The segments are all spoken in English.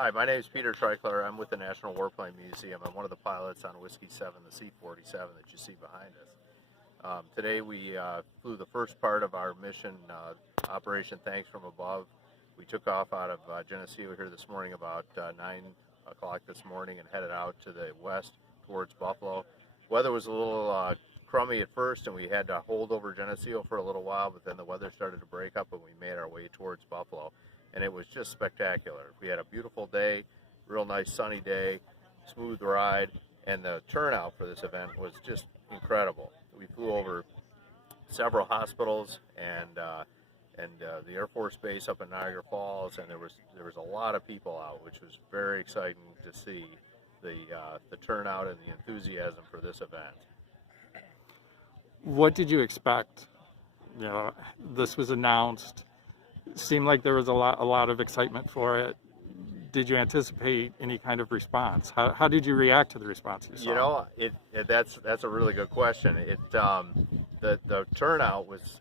Hi, my name is Peter Treichler. I'm with the National Warplane Museum. I'm one of the pilots on Whiskey 7, the C-47 that you see behind us. Today we flew the first part of our mission, Operation Thanks from Above. We took off out of Geneseo here this morning about 9 o'clock this morning and headed out to the west towards Buffalo. Weather was a little crummy at first and we had to hold over Geneseo for a little while, but then the weather started to break up and we made our way towards Buffalo. And it was just spectacular. We had a beautiful day, real nice sunny day, smooth ride, and the turnout for this event was just incredible. We flew over several hospitals and the Air Force Base up in Niagara Falls, and there was a lot of people out, which was very exciting to see the turnout and the enthusiasm for this event. What did you expect? This was announced. It seemed like there was a lot of excitement for it. Did you anticipate any kind of response? How did you react to the response you saw? That's a really good question. The turnout was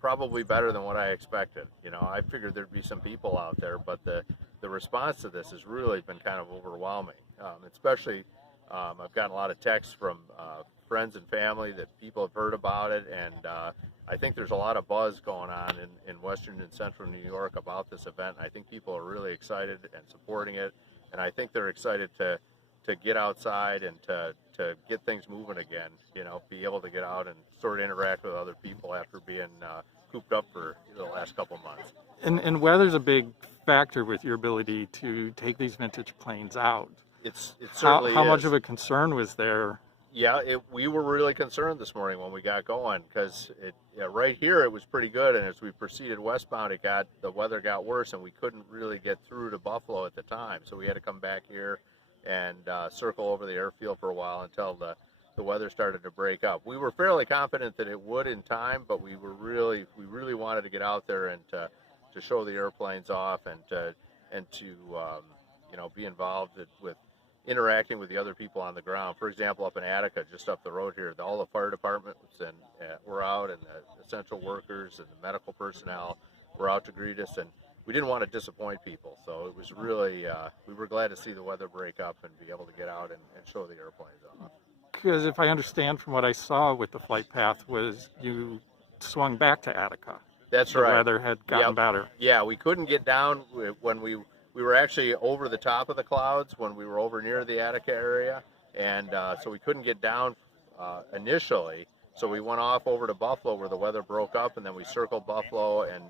probably better than what I expected. I figured there'd be some people out there, but the response to this has really been kind of overwhelming. Especially, I've gotten a lot of texts from friends and family that people have heard about it, and I think there's a lot of buzz going on in Western and Central New York about this event. I think people are really excited and supporting it, and I think they're excited to get outside and to get things moving again, be able to get out and sort of interact with other people after being cooped up for the last couple months. And weather's a big factor with your ability to take these vintage planes out. It certainly is. How much of a concern was there? Yeah, we were really concerned this morning when we got going, because right here it was pretty good, and as we proceeded westbound, the weather got worse, and we couldn't really get through to Buffalo at the time, so we had to come back here and circle over the airfield for a while until the weather started to break up. We were fairly confident that it would in time, but we really wanted to get out there and to show the airplanes off and to be involved with interacting with the other people on the ground. For example, up in Attica, just up the road here, all the fire departments were out, and the essential workers and the medical personnel were out to greet us, and we didn't want to disappoint people. So it was really, we were glad to see the weather break up and be able to get out and show the airplanes off. Because if I understand from what I saw with the flight path, was you swung back to Attica. That's right. The weather had gotten better. Yeah, we couldn't get down when we were actually over the top of the clouds when we were over near the Attica area, and so we couldn't get down initially. So we went off over to Buffalo where the weather broke up, and then we circled Buffalo and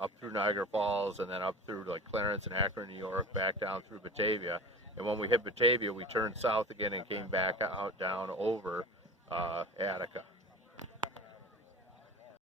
up through Niagara Falls, and then up through like Clarence and Akron, New York, back down through Batavia. And when we hit Batavia, we turned south again and came back out down over Attica.